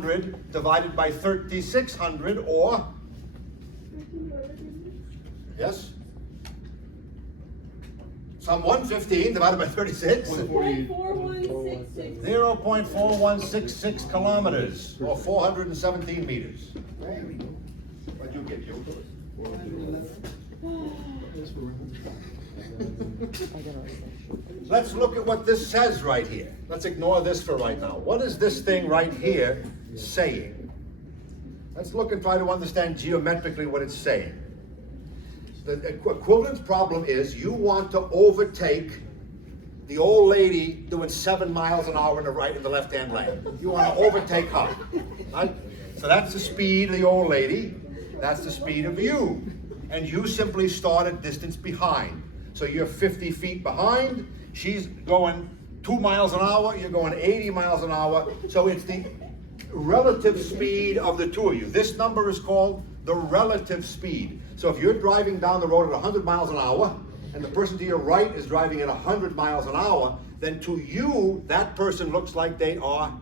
100 divided by 3600, or yes, some 115 divided by 36. 0.4166. 0.4166 kilometers, or 417 meters. What'd you get, you? Let's look at what this says right here. Let's ignore this for right now. What is this thing right here saying? Let's look and try to understand geometrically what it's saying. The equivalence problem is you want to overtake the old lady doing 7 miles an hour in the right and the left-hand lane. You want to overtake her. Right? So that's the speed of the old lady. That's the speed of you. And you simply start a distance behind. So you're 50 feet behind. She's going 2 miles an hour. You're going 80 miles an hour. So it's the relative speed of the two of you. This number is called the relative speed. So if you're driving down the road at 100 miles an hour, and the person to your right is driving at 100 miles an hour, then to you, that person looks like they are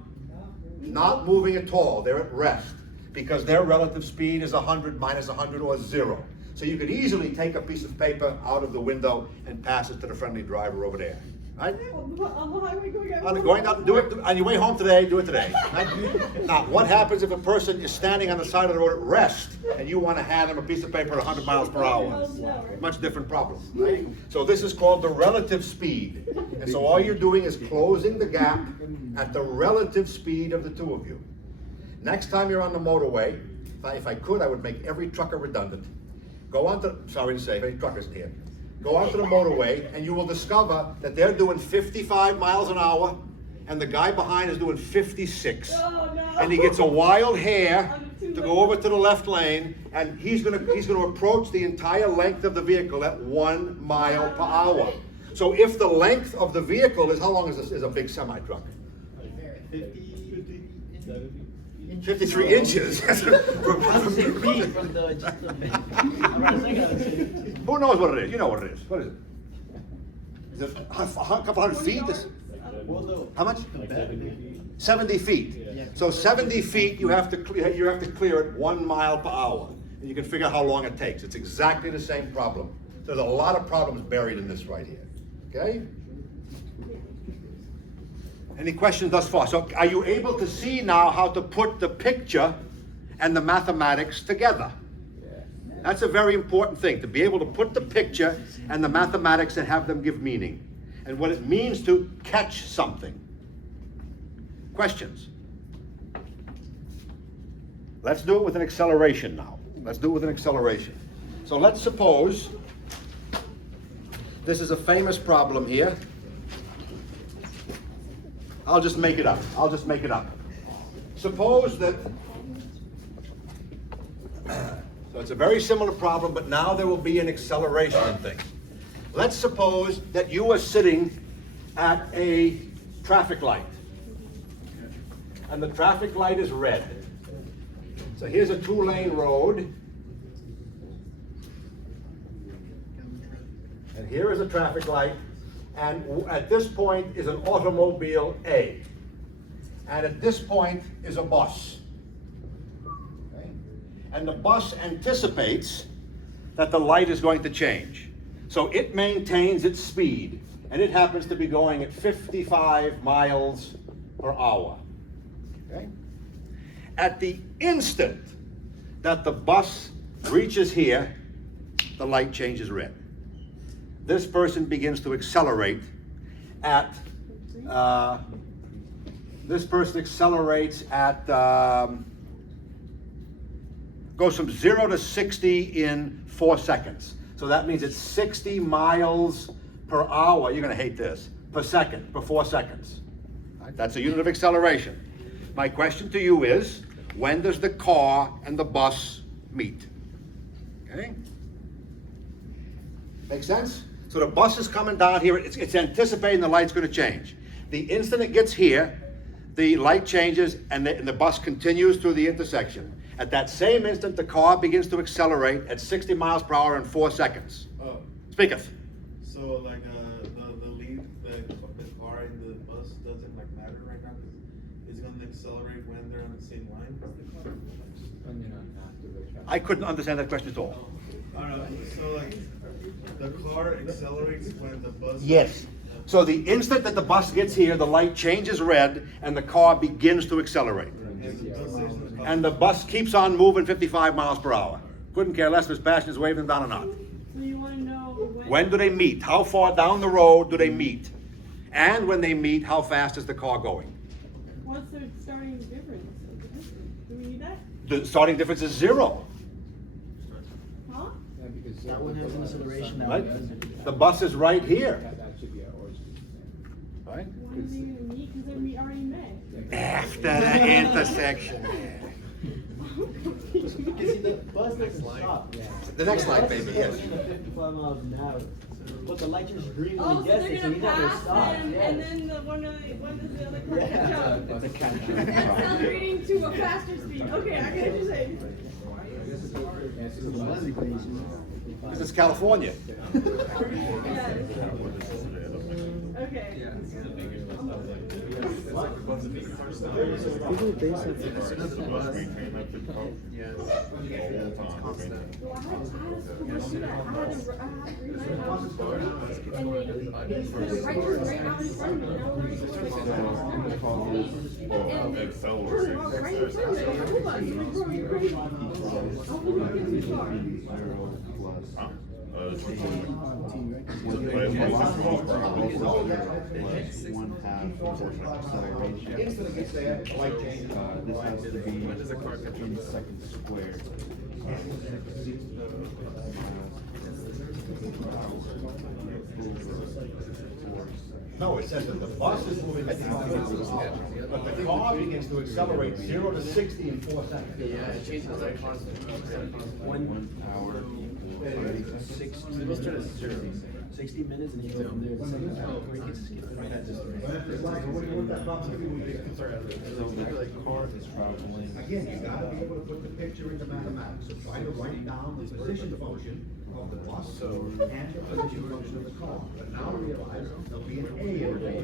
not moving at all. They're at rest, because their relative speed is 100 minus 100, or 0. So you could easily take a piece of paper out of the window and pass it to the friendly driver over there. Right? On the highway Going out and do it on your way home today, do it today. Right? Now, what happens if a person is standing on the side of the road at rest and you want to hand them a piece of paper at 100 miles per hour? Much different problem. Right? So this is called the relative speed. And so all you're doing is closing the gap at the relative speed of the two of you. Next time you're on the motorway, if I could, I would make every trucker redundant. Go on to, sorry to say, any truckers here. Go onto the motorway and you will discover that they're doing 55 miles an hour and the guy behind is doing 56. Oh, no. And he gets a wild hair to go over to the left lane, and he's gonna approach the entire length of the vehicle at 1 mile per hour. So if the length of the vehicle is, how long is this, is a big semi truck? 53 inches. Who knows what it is? You know what it is. What is it? Is it a couple hundred feet? How much? 70 feet. So 70 feet you have to clear it 1 mile per hour. And you can figure out how long it takes. It's exactly the same problem. There's a lot of problems buried in this right here. Okay? Any questions thus far? So are you able to see now how to put the picture and the mathematics together? That's a very important thing, to be able to put the picture and the mathematics and have them give meaning. And what it means to catch something. Questions? Let's do it with an acceleration now. Let's do it with an acceleration. So let's suppose this is a famous problem here. I'll just make it up. Suppose that, so it's a very similar problem, but now there will be an acceleration in things. Let's suppose that you are sitting at a traffic light, and the traffic light is red. So here's a 2-lane road, and here is a traffic light. And at this point is an automobile A. And at this point is a bus. Okay? And the bus anticipates that the light is going to change. So it maintains its speed, and it happens to be going at 55 miles per hour. Okay? At the instant that the bus reaches here, the light changes red. This person begins to accelerate at, goes from 0 to 60 in 4 seconds. So that means it's 60 miles per hour, you're gonna hate this, per second, per 4 seconds. Right? That's a unit of acceleration. My question to you is, when does the car and the bus meet? Okay? Make sense? So the bus is coming down here, it's anticipating the light's going to change. The instant it gets here, the light changes and the bus continues through the intersection. At that same instant, the car begins to accelerate at 60 miles per hour in 4 seconds. Speaketh. So like the lead, the car and the bus doesn't like matter right now, because it's going to accelerate when they're on the same same line. I couldn't understand that question at all. So like, the car accelerates when the bus. Yes. So the instant that the bus gets here, the light changes red and the car begins to accelerate. And the bus stays in the car. And the bus keeps on moving 55 miles per hour. Couldn't care less if his passenger's waving them down or not. So you wanna know When do they meet? How far down the road do they meet? And when they meet, how fast is the car going? What's the starting difference of the distance? Do we need that? The starting difference is 0. Huh? That one has an acceleration, that Right? one doesn't. The bus is right here. Right? When are they gonna meet? Cause we already met. After the intersection. You see, the bus doesn't stop. The next slide, Bus is baby, yes. going at 55 miles an hour. But the light turns green when Oh, he so gets they're it, so gonna he never pass stops. them, Yes. and then when does the other car Yeah. catch up? That's a catch. That's accelerating to a faster speed. Okay, I get what you're saying. This is California. Yes. Okay. Instant gets there, the light changes. This has to be in seconds squared. No, it says that the bus is moving at 55 miles an hour, but the car begins to accelerate 0 to 60 in 4 seconds. Yeah, it changes like constantly. 1 hour equals 60. Let's turn it to 0. 60 minutes and he's from there. So the car is traveling. Again, you gotta be able to put the picture into mathematics, so try to write down the position function of the bus and the position function of the car. But now realize there'll be an A in there.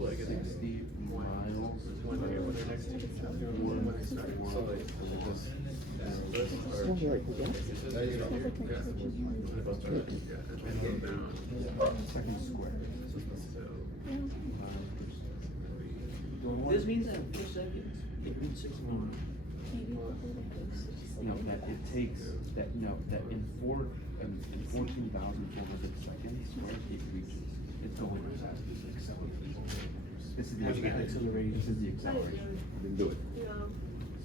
Like 60 miles. Second square. This means that in 4 seconds, it means 6 minutes. No, that it takes, that in 14,400 seconds, it reaches, it's going as fast as it accelerates. This is the acceleration. This is the acceleration. Then do it. No.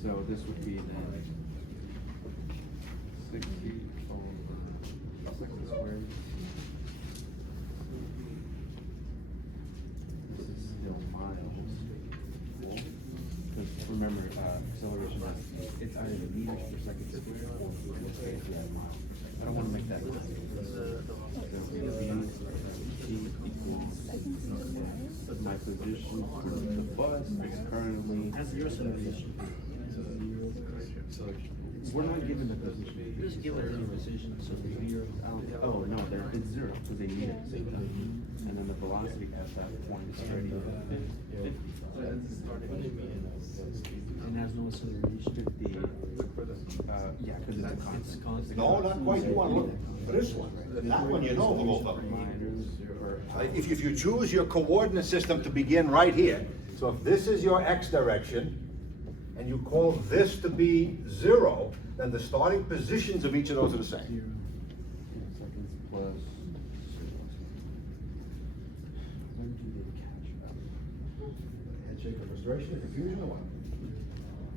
So this would be then 60 over second squared. This is still miles. Because remember, acceleration, it's either the meters per second squared or miles. I don't want to make that. So V equals my position for the bus is currently. That's your acceleration. We're not given the position. Just give it a position, so the 0. Oh, no, it's 0, because they need it. And then the velocity at that point is already 50. And has no acceleration. 50, yeah, because it's a constant. constant. No, not quite, you wanna look for this one. That one, you know the both of them. If you choose your coordinate system to begin right here, so if this is your X direction, and you call this to be 0, then the starting positions of each of those are the same. Seconds plus. When do they catch up? Handshake of frustration and confusion or what?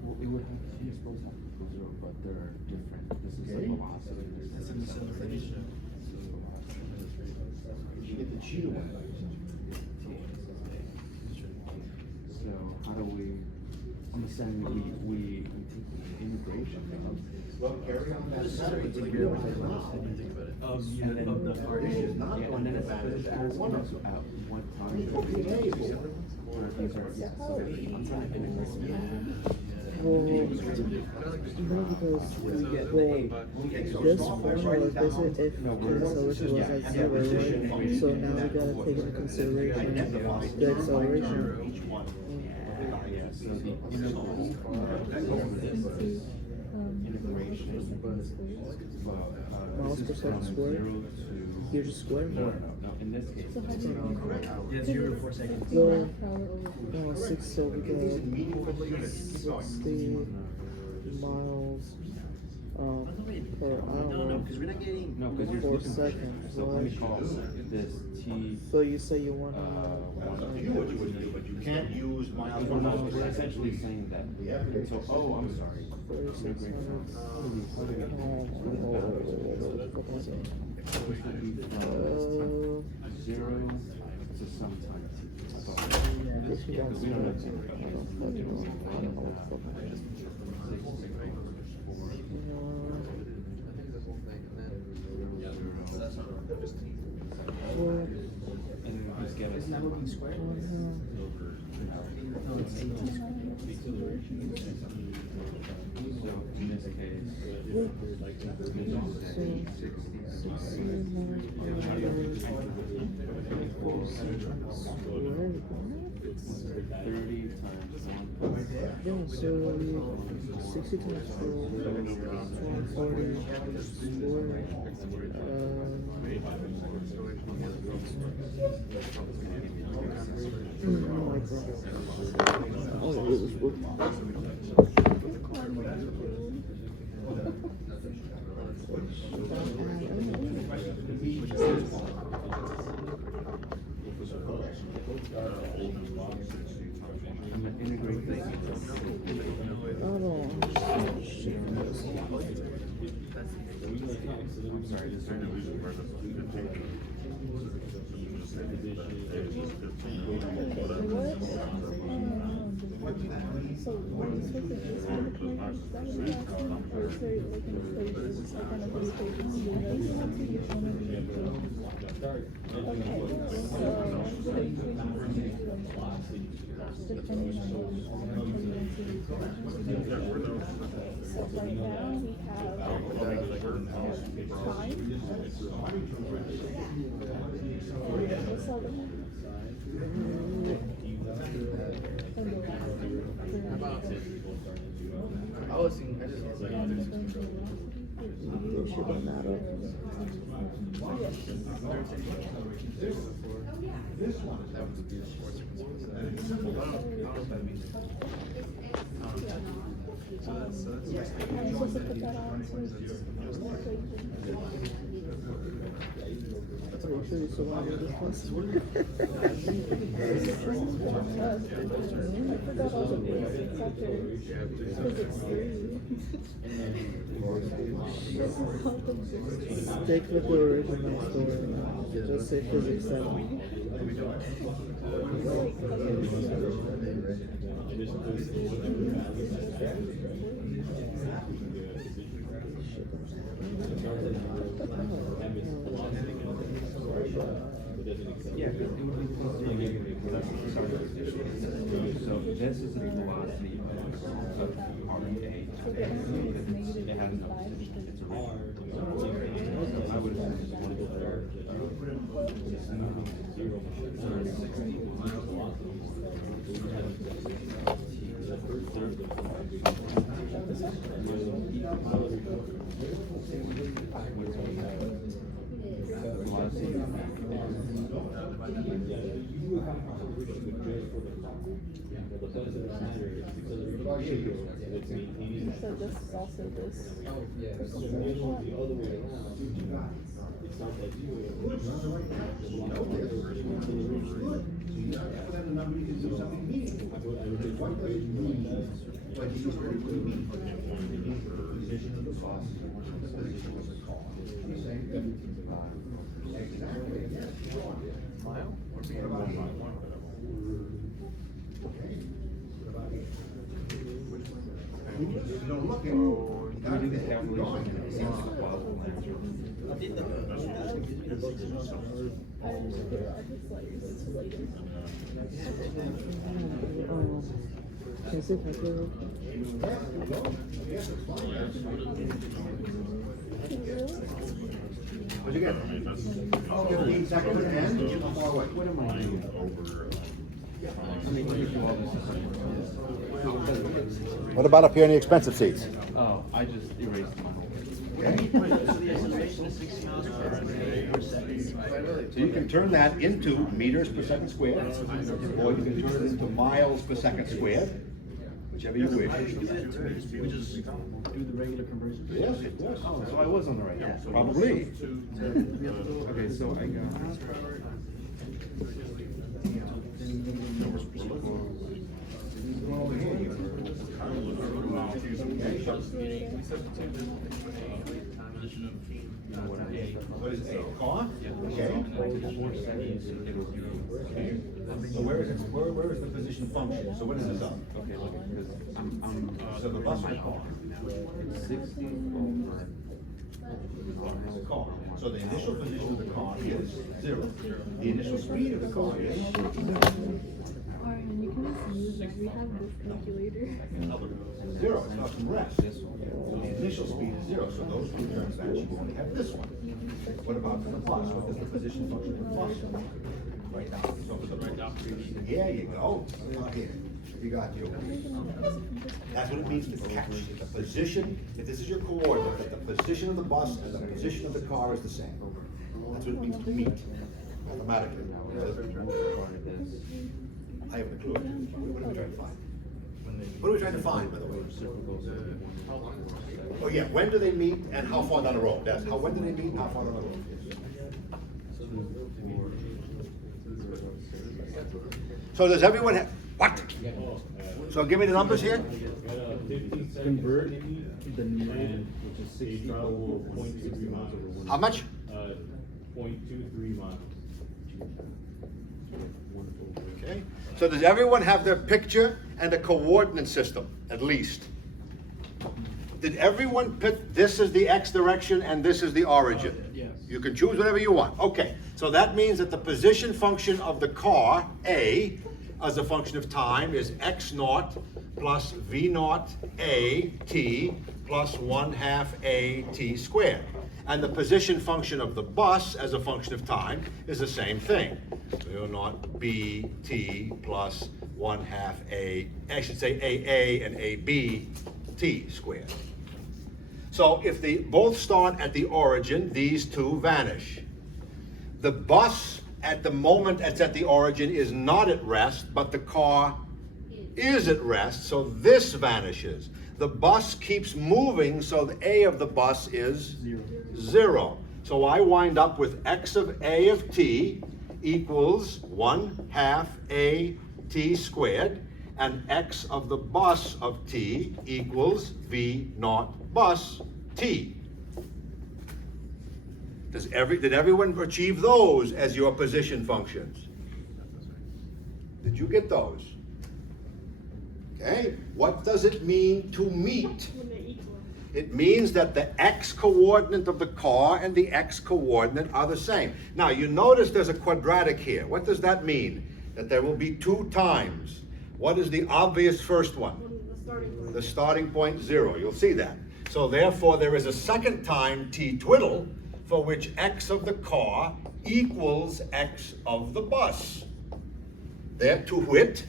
Well, it would have, you're supposed to have to equal 0, but they're different. This is the Okay. velocity. This is acceleration. You get the cheetah one. So how do we understand that we take the integration Well, carry on that side. Of the part. This is not yeah, going and then to it's vanish at as one of them. what time? Okay, there you go. Or these are, yeah, so I'm trying to integrate. No, because this formula is basically if the acceleration was at 0, right? So now we gotta take into consideration the acceleration. So So the intervals over this integration, Miles this per is second from squared? 0 to. You're just squaring No, or? in this case. So how do you? Yeah, 0 to 4 seconds. Well, Per hour over. no, 6, so we go 60 miles per No, hour because we're not getting. No, because you're per looking. second. So let me Right? call this T. So you say you want You know what you would do, but you can't use miles per Well, no, hour. we're essentially saying that. So, oh, I'm sorry. 3600. Zero to some time T. So, Guess we don't because we don't have see to. And just get us. Isn't that looking square? No, it's 18 square. So in this case, thirty times one. Yeah, so 60 times 4, 140 square. Oh, it was I'm gonna integrate this. I don't I'm sorry, this is. So when you switch it, just for the commercial, is that what you're asking? Or is there like an equation, just like one of those equations you guys have to use one of the equations? Okay, so the equations depending on what you want to put into the equation. So right now we have time. What's the other one? I was thinking, I just. it shouldn't matter. I'm supposed to put that on to Are you sure you still want to do this one? I forgot all the basics after physics 3. Stick with the original story. Just say physics 7. Yeah, because it would be close to that's the starting position. So this is the velocity of RA. It has no position. It's a rate. I would assume it's 1/3. So it's 60 So this is also this. You don't look at it. we do this calculation and it seems to plausible answer. I just like this later. Can I see if I feel What'd you get? 15 seconds and no more away. What am I doing? I mean, you can do all this. What about up here in the expensive seats? Oh, I just erased them. So you can turn that into meters per second squared, or you can turn it into miles per second squared, whichever you wish. We just do the regular conversion. Yes, of course. Oh, so I was on the right track. Probably. Okay, so I got. What is A? Car? Okay. Okay. So where is it? Where is the position function? So what is this up? Okay, look, because I'm. So the bus was car. It's 60 over. Car. So the initial position of the car is 0. The initial speed of the car is. Alright, you can just use it. We have this calculator. 0, it's not from rest. So the initial speed is 0, so those two terms match. You only have this one. What about for the bus? What is the position function of the bus? Right now. So for the Here you go. Here. You got you. That's what it means to catch. The position, if this is your coordinate, that the position of the bus and the position of the car is the same. That's what it means to meet mathematically. I have no clue. What are we trying to find? What are we trying to find, by the way? Oh yeah, when do they meet and how far down the road? That's how. When do they meet and how far down the road? So does everyone have what? So give me the numbers here. Convert the numeric, which is 60 over 0.23 miles. How much? 0.23 miles. Okay. So does everyone have their picture and a coordinate system, at least? Did everyone pick this is the x direction and this is the origin? Yes. You can choose whatever you want. Okay. So that means that the position function of the car, A, as a function of time, is x naught plus v naught a t plus 1/2 a t squared. And the position function of the bus as a function of time is the same thing. V naught b t plus 1/2 a, I should say a and ab t squared. So if they both start at the origin, these two vanish. The bus at the moment it's at the origin is not at rest, but the car is at rest, so this vanishes. The bus keeps moving, so the a of the bus is 0. So I wind up with x of a of t equals 1/2 a t squared, and x of the bus of t equals v naught bus t. Did everyone achieve those as your position functions? Did you get those? Okay, what does it mean to meet? It means that the x coordinate of the car and the x coordinate are the same. Now you notice there's a quadratic here. What does that mean? That there will be 2 times. What is the obvious first one? The starting point 0. You'll see that. So therefore there is a second time t twiddle for which x of the car equals x of the bus. There, to wit,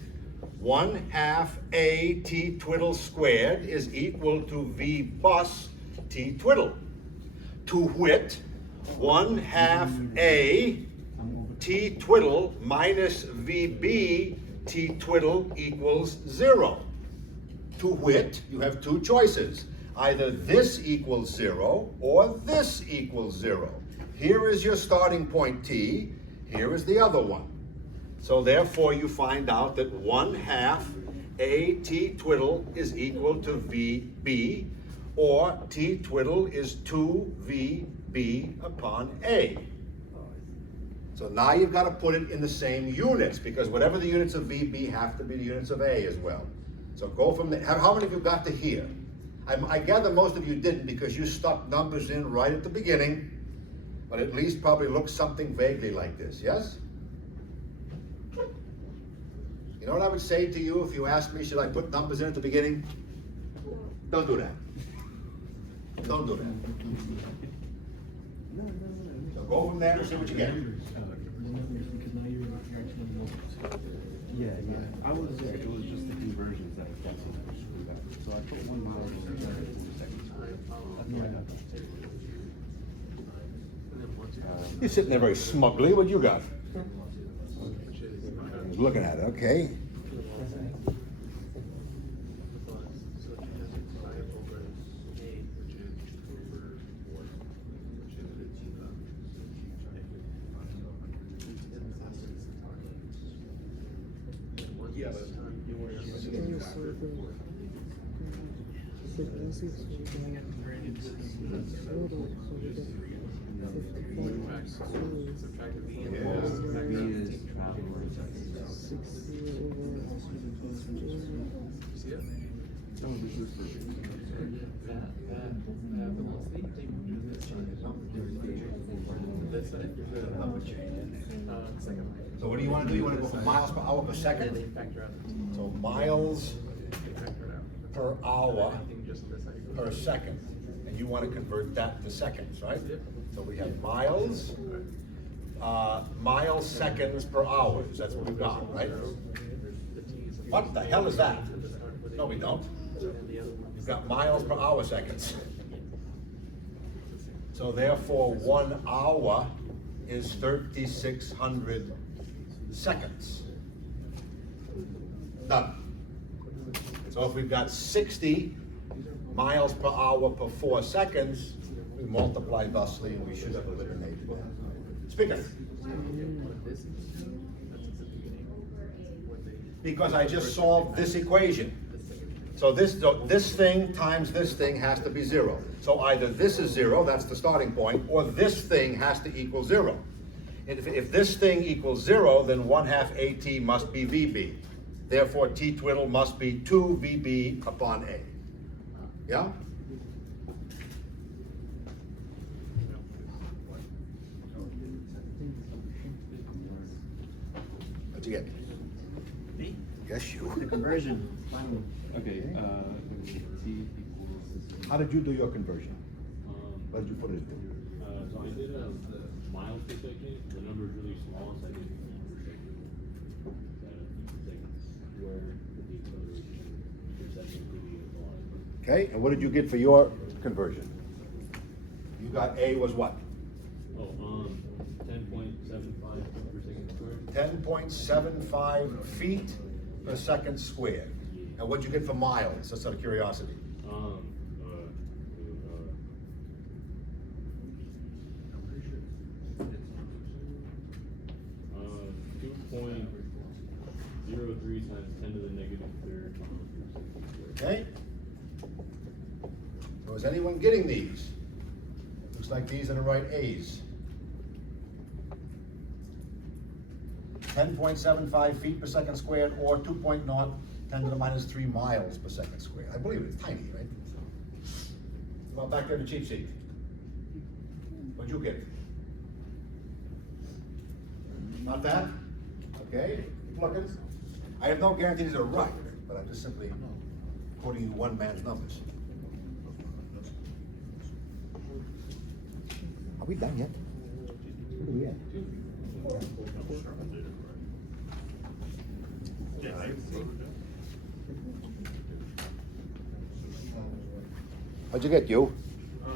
1/2 a t twiddle squared is equal to v bus t twiddle. To wit, 1/2 a t twiddle minus vb t twiddle equals 0. To wit, you have 2 choices. Either this equals 0 or this equals 0. Here is your starting point t, here is the other one. So therefore you find out that 1/2 a t twiddle is equal to vb, or t twiddle is 2vb upon a. So now you've got to put it in the same units, because whatever the units of vb have to be the units of a as well. So go from there. How many of you got to here? I gather most of you didn't, because you stuck numbers in right at the beginning, but at least probably looks something vaguely like this, yes? You know what I would say to you if you asked me, should I put numbers in at the beginning? Don't do that. Don't do that. So go from there and see what you get. Because now you're actually Yeah, I was there, it was just the conversions that I fancied. So I put 1 mile in 4 seconds. That's what I got. You're sitting there very smugly, what you got? He's looking at it, okay. So what do you want to do? You want to go from miles per hour per second? So miles per hour per second. And you want to convert that to seconds, right? So we have miles, miles seconds per hour. That's what we've got, right? What the hell is that? No, we don't. You've got miles per hour seconds. So therefore, 1 hour is 3,600 seconds. Done. So if we've got 60 miles per hour per 4 seconds, we multiply thusly and we should have eliminated that. Speaker. Because I just solved this equation. So this thing times this thing has to be 0. So either this is 0, that's the starting point, or this thing has to equal 0. If this thing equals 0, then 1/2 AT must be VB. Therefore, T twiddle must be 2 VB upon A. Yeah? What'd you get? Me? Yes, you. The conversion, finally. Okay, T equals. How did you do your conversion? What did you put it into? So I did miles per second, the number is really small, so I did feet per second. Where the acceleration per second could be a lot. Okay, and what did you get for your conversion? You got A was what? 10.75 per second squared. 10.75 feet per second squared. And what'd you get for miles, just out of curiosity? 2.03 times 10 to the negative third. Okay? So is anyone getting these? Looks like these are the right A's. 10.75 feet per second squared, or 2.0, 10 to the minus 3 miles per second squared. I believe it's tiny, right? Well, back there in the cheat sheet. What'd you get? Not that? Okay, keep looking. I have no guarantee these are right, but I'm just simply quoting you one man's numbers. Are we done yet? Where are we at? What'd you get, you? I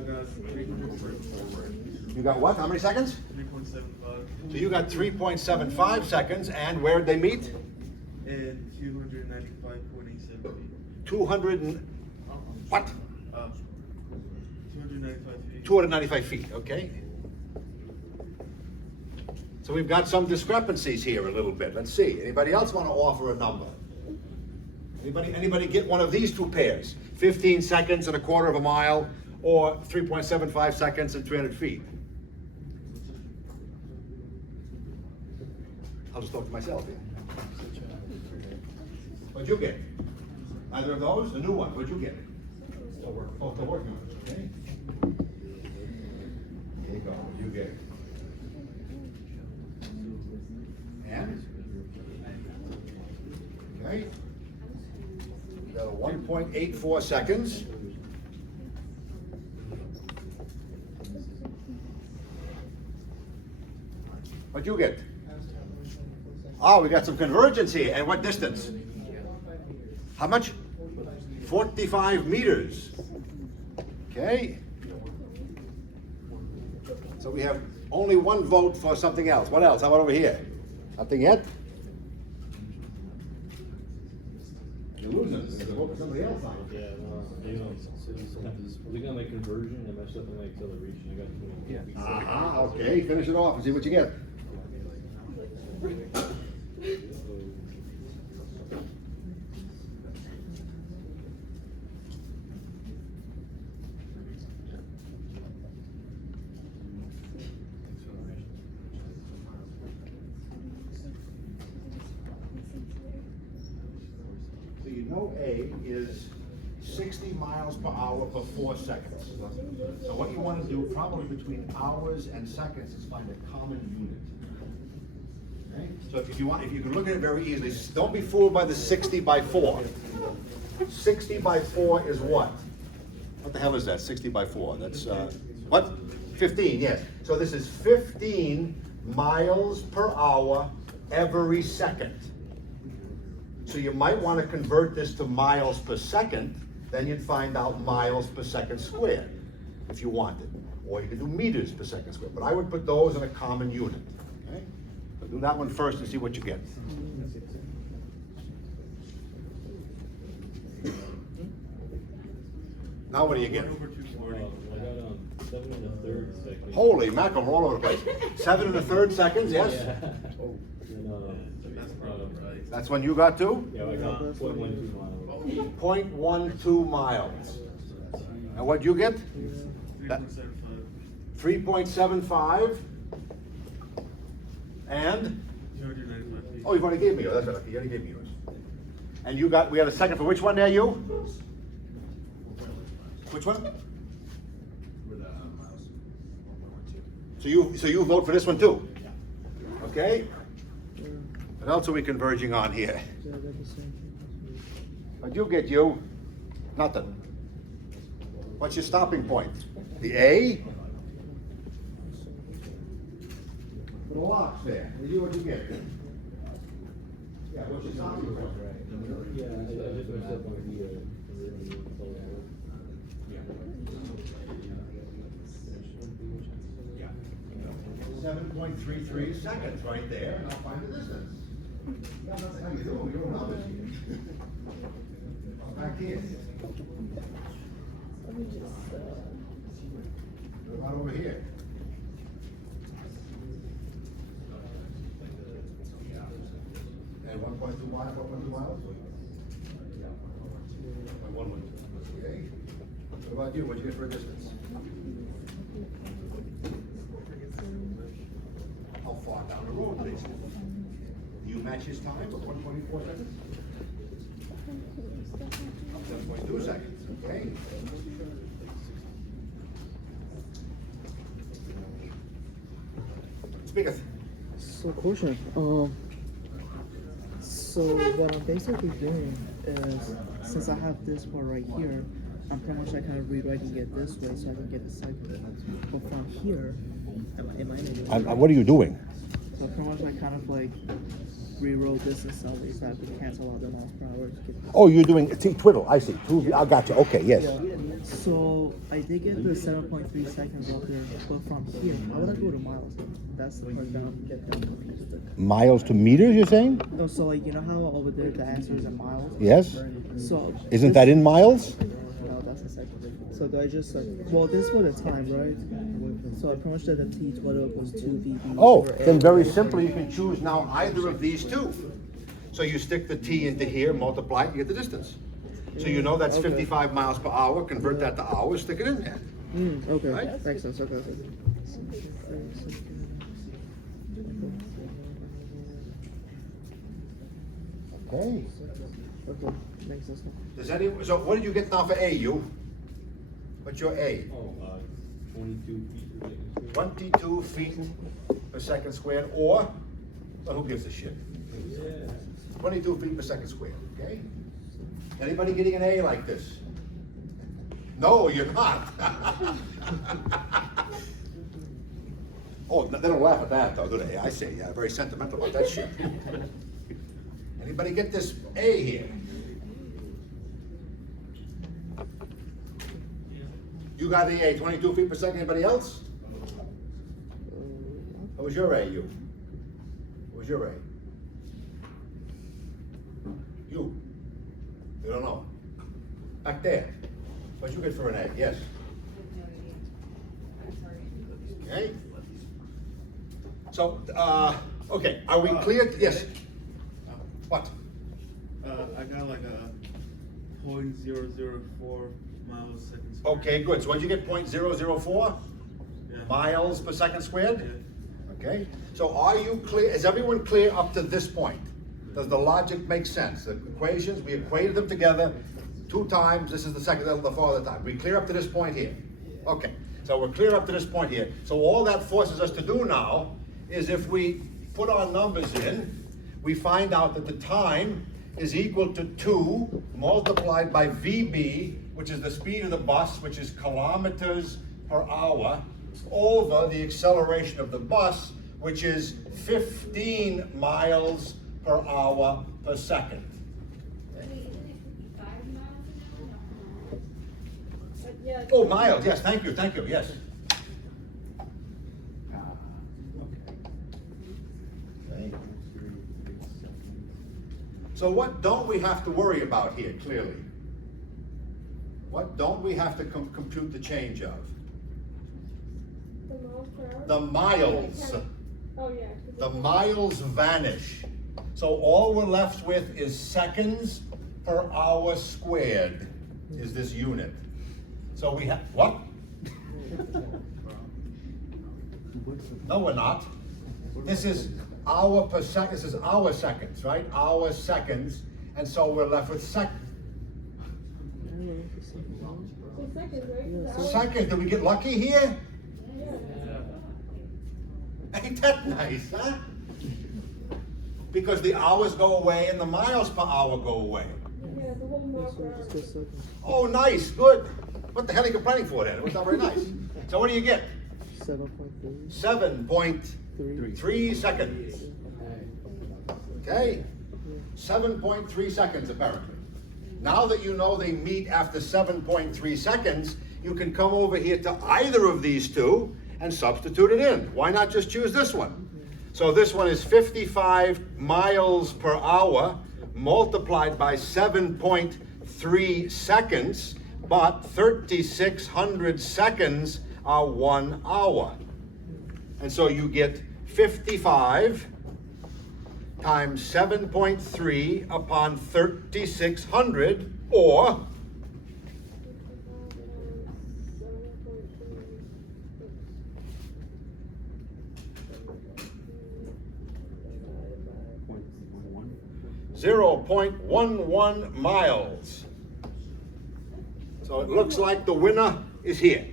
got 3.75. You got what? How many seconds? 3.75 So you got 3.75 seconds, and where'd they meet? and 295.87 feet. 200 and, what? 295 feet. 295 feet, okay. So we've got some discrepancies here a little bit. Let's see. Anybody else want to offer a number? Anybody get one of these two pairs? 15 seconds and 1/4 of a mile, or 3.75 seconds and 300 feet? I'll just talk to myself here. What'd you get? Either of those? The new one, what'd you get? Both are working on it, okay? Here you go, what'd you get? And? Okay. You got a 1.84 seconds. What'd you get? Oh, we got some convergence here. And what distance? How much? 45 meters. Okay. So we have only one vote for something else. What else? How about over here? Nothing yet? You're losing. There's a vote for somebody else on it. Yeah, no, you know, I think on like conversion, I messed up on like acceleration, I got 20. Ah, okay. Finish it off and see what you get. So you know A is 60 miles per hour for 4 seconds. So what you want to do, probably between hours and seconds, is find a common unit. Okay? So if you want, if you can look at it very easily, don't be fooled by the 60 by 4. 60 by 4 is what? What the hell is that? 60 by 4? That's what? 15, yes. So this is 15 miles per hour every second. So you might want to convert this to miles per second, then you'd find out miles per second squared, if you wanted. Or you could do meters per second squared, but I would put those in a common unit, okay? So do that one first and see what you get. Now what do you get? Over 240. I got 7 1/3 seconds. Holy mackerel, we're all over the place. 7 1/3 seconds, yes? Yeah. Then, That's probably right. That's when you got to? yeah, I got 0.12 miles. 0.12 miles. And what'd you get? 3.75. 3.75. And? 295 feet. Oh, you've already gave me yours, that's right, you already gave me yours. And you got, we had a second for which one there, you? Which one? So you vote for this one too? Okay? What else are we converging on here? What'd you get, you? Nothing. What's your stopping point? The A? For the locks there. What'd you get? Yeah, what's your stopping point? Yeah, I just messed up on the conversion. 7.33 seconds right there, and I'll find the distance. Yeah, that's how you do it, you're numbers here. Back here. Let me just, What about over here? And 1.2 miles, 1.2 miles? 1.1. Okay. What about you, what'd you get for a distance? How far down the road, please? Do you match his time of 124 seconds? 7.2 seconds, okay? Speaketh. So question, so what I'm basically doing is, since I have this part right here, I'm pretty much like kind of rewriting it this way so I can get the second. But from here, am I What are you doing? So pretty much I kind of like rewrote this in some way so I could cancel out the miles per hour to get Oh, you're doing twiddle, I see. I got you, okay, yes. So I did get the 7.3 seconds off there, but from here, how would I go to miles? That's the part that I'm getting confused with. Miles to meters, you're saying? No, so like you know how over there the answer is in miles? Yes. So Isn't that in miles? No, that's the second. So do I just like, well, this for the time, right? So I pretty much did the t total equals 2 dB. Oh, for then A. very simply, you can choose now either of these two. So you stick the t into here, multiply it, you get the distance. So you know that's Okay. 55 miles per hour, convert that to hours, stick it in there. Okay, Right? makes sense. Okay. Okay. Okay, makes sense. Does so what did you get now for A, you? What's your A? Oh, 22 feet per second. 22 feet per second squared, or, well, who gives a shit? 22 feet per second squared, okay? Anybody getting an A like this? No, you're not. Oh, they don't laugh at that though, do they? I see, yeah, very sentimental about that shit. Anybody get this A here? You got the A, 22 feet per second, anybody else? What was your A, you? What was your A? You? You don't know? Back there. What'd you get for an A? Yes? Okay. So, okay, are we clear? Yes? What? I got like a 0.004 miles second square. Okay, good. So what'd you get, 0.004 Yeah. miles per second squared? Yeah. Okay, so are you clear, is everyone clear up to this point? Does the logic make sense? The equations, we equated them together 2 times, this is the second, the farther time. We clear up to this point here? Okay, so we're clear up to this point here. So all that forces us to do now is if we put our numbers in, we find out that the time is equal to 2 multiplied by VB, which is the speed of the bus, which is kilometers per hour, over the acceleration of the bus, which is 15 miles per hour per second. Yeah. Oh, miles, yes, thank you, yes. Okay. So what don't we have to worry about here, clearly? What don't we have to compute the change of? The miles per hour? The miles. Oh, yeah. 'cause The it's- miles vanish. So all we're left with is seconds per hour squared is this unit. So we have, what? No, we're not. This is hour per second, this is hour seconds, right? Hour seconds, and so we're left with So seconds, right? 'Cause the hour- seconds. Did we get lucky here? Yeah. Ain't that nice, huh? Because the hours go away and the miles per hour go away. Yeah, the whole mile per hour. Oh, nice, good. What the hell are you complaining for then? It was not very nice. So what do you get? 7.3. 7.3 seconds. Okay? 7.3 seconds apparently. Now that you know they meet after 7.3 seconds, you can come over here to either of these two and substitute it in. Why not just choose this one? So this one is 55 miles per hour multiplied by 7.3 seconds, but 3,600 seconds are 1 hour. And so you get 55 times 7.3 upon 3,600, or 0.11 miles. So it looks like the winner is here.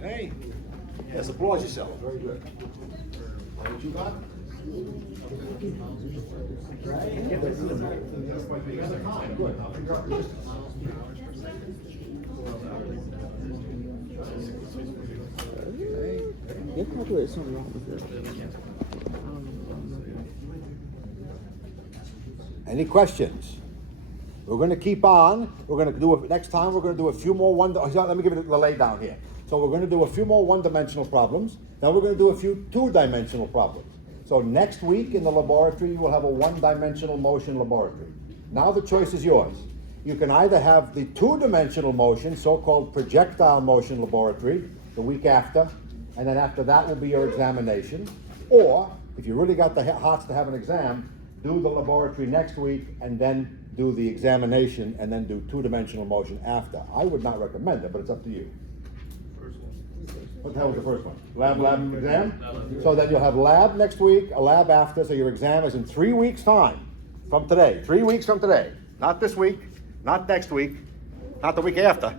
Hey, yes, applaud yourself. Very good. What you got? Good. Now figure out the distance. Your calculator something wrong with it. Any questions? We're going to keep on. We're going to do next time. We're going to do a few more let me give it the lay down here. So we're going to do a few more one-dimensional problems. Then we're going to do a few two-dimensional problems. So next week in the laboratory, you will have a one-dimensional motion laboratory. Now the choice is yours. You can either have the two-dimensional motion, so-called projectile motion laboratory, the week after, and then after that will be your examination. Or, if you really got the hots to have an exam, do the laboratory next week and then do the examination and then do two-dimensional motion after. I would not recommend it, but it's up to you. First one. What the hell was the first one? Lab, exam? So then you'll have lab next week, a lab after, so your exam is in 3 weeks' time from today. 3 weeks from today. Not this week, not next week, not the week after,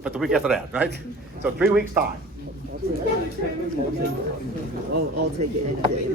but the week after that, right? So 3 weeks' time. I'll take it any day.